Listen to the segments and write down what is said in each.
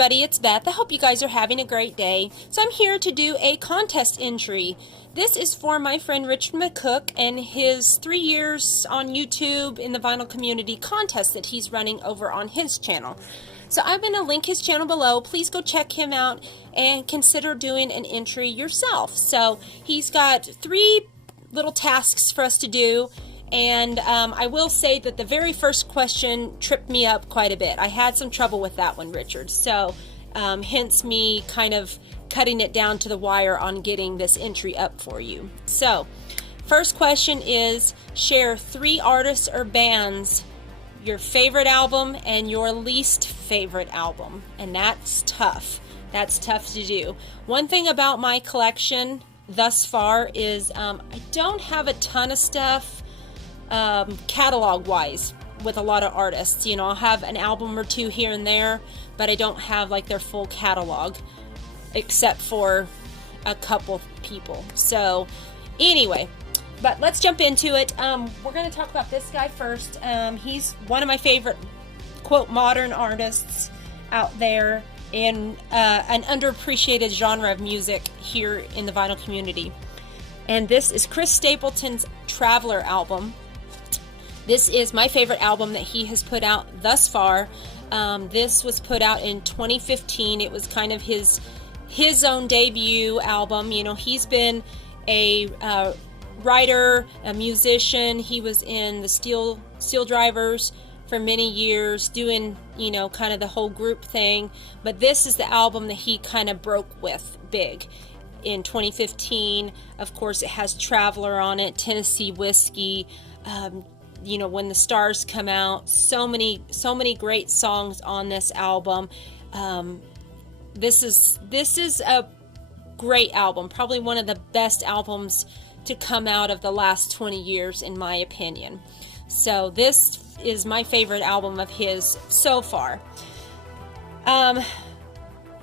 everybody, it's Beth. I hope you guys are having a great day. So I'm here to do a contest entry. This is for my friend Richard McCook and his 3 years on YouTube in the vinyl community contest that he's running over on his channel. So I'm going to link his channel below. Please go check him out and consider doing an entry yourself. So he's got 3 little tasks for us to do. And I will say that the very first question tripped me up quite a bit. I had some trouble with that one, Richard. So hence me kind of cutting it down to the wire on getting this entry up for you. So first question is, share 3 artists or bands, your favorite album and your least favorite album. And that's tough. That's tough to do. One thing about my collection thus far is I don't have a ton of stuff catalog wise with a lot of artists. You know, I'll have an album or 2 here and there, but I don't have like their full catalog except for a couple people. So anyway, but let's jump into it. We're going to talk about this guy first. He's one of my favorite quote modern artists out there in an underappreciated genre of music here in the vinyl community, and this is Chris Stapleton's Traveler album. This is my favorite album that he has put out thus far. This was put out in 2015. It was kind of his own debut album. You know, he's been a writer, a musician. He was in the Steel Drivers for many years, doing, you know, kind of the whole group thing. But this is the album that he kind of broke with big in 2015. Of course, it has Traveler on it, Tennessee Whiskey, you know, When the Stars Come Out. So many great songs on this album. This is a great album, probably one of the best albums to come out of the last 20 years in my opinion. So this is my favorite album of his so far.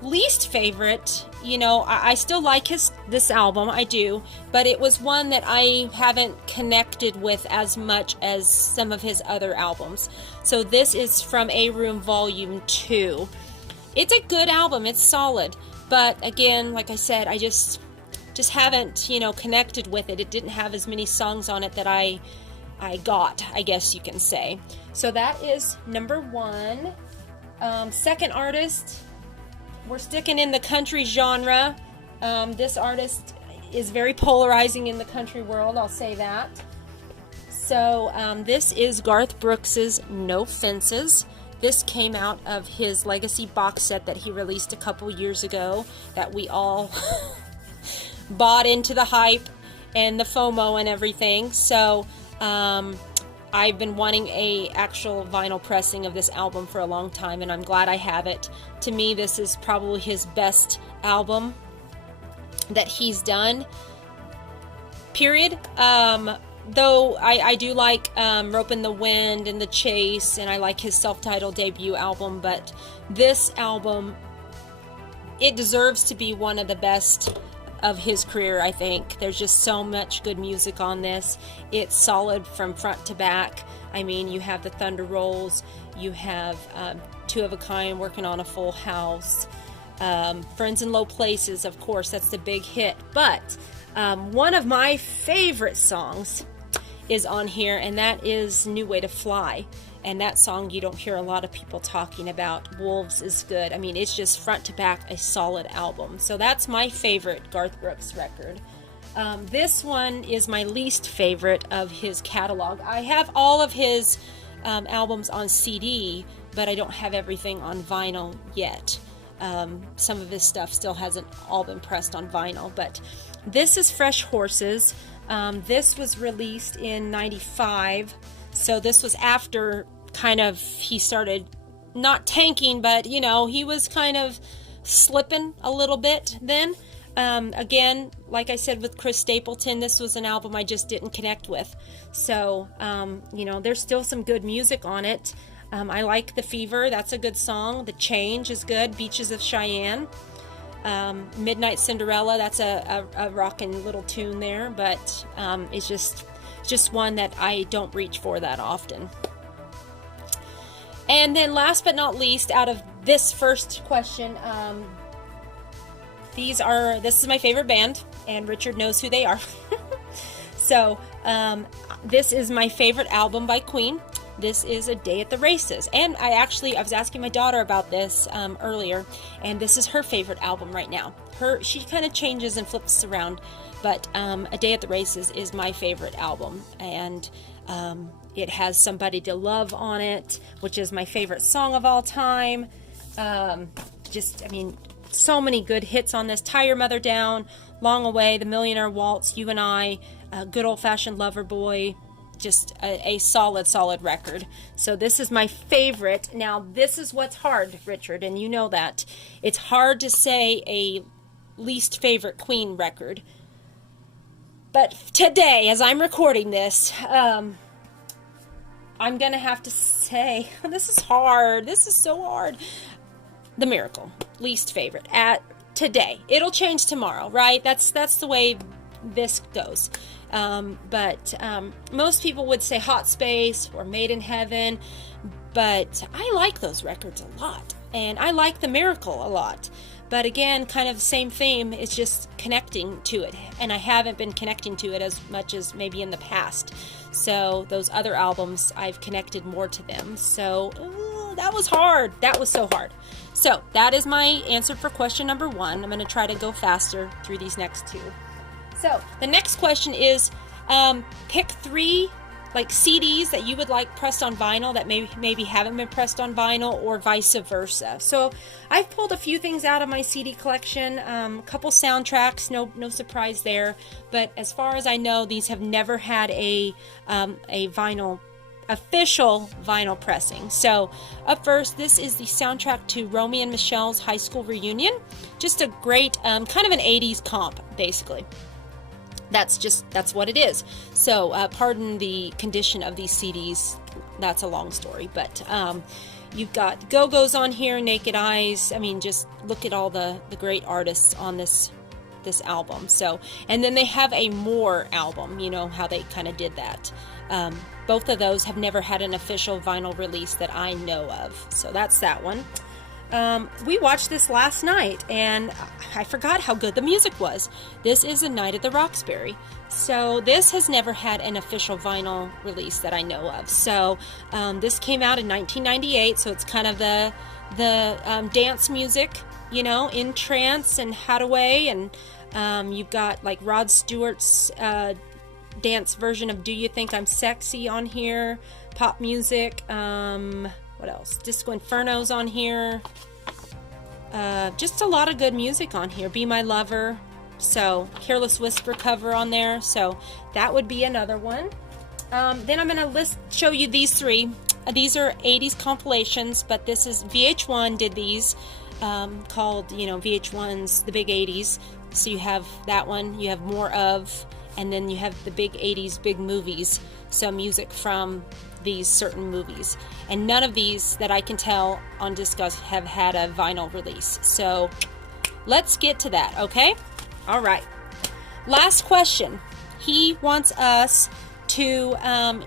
Least favorite, you know, I still like this album, I do, but it was one that I haven't connected with as much as some of his other albums. So this is From A Room Volume 2. It's a good album, it's solid, but again, like I said, I just haven't, you know, connected with it. It didn't have as many songs on it that I got, I guess you can say. So that is number 1. Second artist, we're sticking in the country genre. This artist is very polarizing in the country world, I'll say that. So this is Garth Brooks's No Fences. This came out of his Legacy box set that he released a couple years ago that we all bought into the hype and the FOMO and everything. So I've been wanting a actual vinyl pressing of this album for a long time, and I'm glad I have it. To me, this is probably his best album that he's done, period. Though I do like Rope in the Wind and The Chase, and I like his self-titled debut album, but this album, it deserves to be one of the best of his career, I think. There's just so much good music on this. It's solid from front to back. I mean, you have the Thunder Rolls, you have Two of a Kind, Working on a Full House, Friends in Low Places, of course, that's the big hit. But one of my favorite songs is on here, and that is New Way to Fly. And that song you don't hear a lot of people talking about. Wolves is good. I mean, it's just front to back a solid album. So that's my favorite Garth Brooks record. This one is my least favorite of his catalog. I have all of his albums on CD, but I don't have everything on vinyl yet. Some of his stuff still hasn't all been pressed on vinyl, but this is Fresh Horses. This was released in '95, so this was after kind of he started not tanking, but you know, he was kind of slipping a little bit then. Again, like I said with Chris Stapleton, this was an album I just didn't connect with. So, you know, there's still some good music on it. I like The Fever, that's a good song. The Change is good. Beaches of Cheyenne. Midnight Cinderella, that's a rockin' little tune there, but it's just one that I don't reach for that often. And then last but not least, out of this first question. This is my favorite band, and Richard knows who they are. So, this is my favorite album by Queen. This is A Day at the Races. And I was asking my daughter about this earlier, and this is her favorite album right now. She kind of changes and flips around, but A Day at the Races is my favorite album. And it has Somebody to Love on it, which is my favorite song of all time. So many good hits on this. Tie Your Mother Down, Long Away, The Millionaire Waltz, You and I, Good Old Fashioned Lover Boy. Just a solid record. So this is my favorite. Now, this is what's hard, Richard, and you know that. It's hard to say a least favorite Queen record. But today, as I'm recording this, I'm going to have to say, this is hard. This is so hard. The Miracle, least favorite at today. It'll change tomorrow, right? That's the way this goes. But most people would say Hot Space or Made in Heaven, but I like those records a lot, and I like The Miracle a lot. But again, kind of the same theme, it's just connecting to it, and I haven't been connecting to it as much as maybe in the past. So those other albums, I've connected more to them. So that was hard. That was so hard. So that is my answer for question number 1. I'm going to try to go faster through these next 2. So the next question is, pick 3 CDs that you would like pressed on vinyl that maybe haven't been pressed on vinyl, or vice versa. So I've pulled a few things out of my CD collection, a couple soundtracks, no surprise there. But as far as I know, these have never had a official vinyl pressing. So up first, this is the soundtrack to Romy and Michelle's high school reunion. Just a great kind of an 80s comp, basically. That's what it is. So pardon the condition of these CDs. That's a long story, but you've got Go-Go's on here, Naked Eyes. I mean, just look at all the great artists on this album. So, and then they have a More album, you know how they kind of did that. Both of those have never had an official vinyl release that I know of. So that's that one. We watched this last night, and I forgot how good the music was. This is A Night at the Roxbury. So this has never had an official vinyl release that I know of. So this came out in 1998, so it's kind of the dance music, you know, In Trance and Hadaway, and you've got like Rod Stewart's dance version of Do You Think I'm Sexy on here, pop music, what else? Disco Inferno's on here. Just a lot of good music on here. Be My Lover. So, Careless Whisper cover on there. So, that would be another one. Then I'm going to show you these 3. These are 80s compilations, but this is VH1 did these, called, you know, VH1's The Big 80s. So, you have that one. You have More Of, and then you have the Big 80s Big Movies. So, music from these certain movies, and none of these that I can tell on Discos have had a vinyl release. So let's get to that, okay? All right. Last question. He wants us to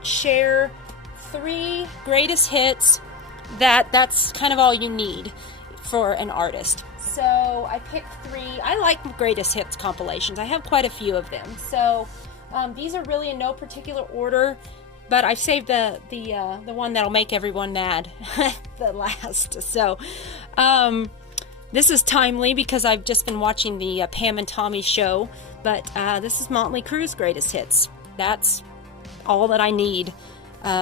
share 3 greatest hits. That's kind of all you need for an artist. So I picked 3. I like greatest hits compilations. I have quite a few of them. So these are really in no particular order. But I've saved the one that'll make everyone mad, the last. So, this is timely because I've just been watching the Pam and Tommy show. But this is Motley Crue's greatest hits. That's all that I need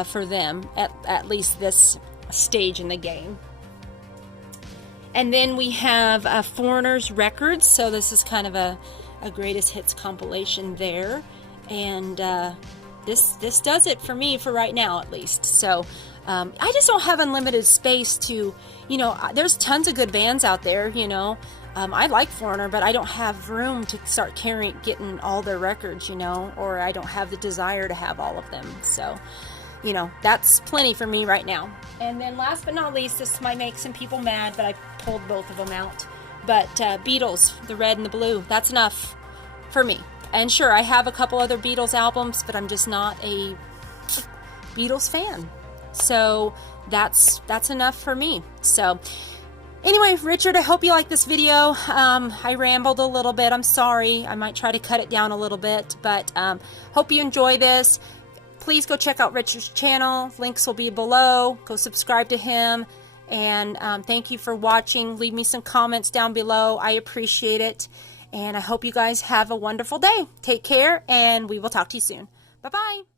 for them at least this stage in the game. And then we have Foreigner's Records. So this is kind of a greatest hits compilation there, and This does it for me for right now, at least. So I just don't have unlimited space to, you know, there's tons of good bands out there, you know. I like Foreigner, but I don't have room to start getting all their records, you know, or I don't have the desire to have all of them. So, you know, that's plenty for me right now. And then last but not least, this might make some people mad, but I pulled both of them out. But Beatles, the Red and the Blue, that's enough for me. And sure, I have a couple other Beatles albums, but I'm just not a Beatles fan. So that's enough for me. So Anyway, Richard, I hope you like this video. I rambled a little bit. I'm sorry. I might try to cut it down a little bit, but hope you enjoy this. Please go check out Richard's channel. Links will be below. Go subscribe to him. And thank you for watching. Leave me some comments down below. I appreciate it. And I hope you guys have a wonderful day. Take care, and we will talk to you soon. Bye-bye.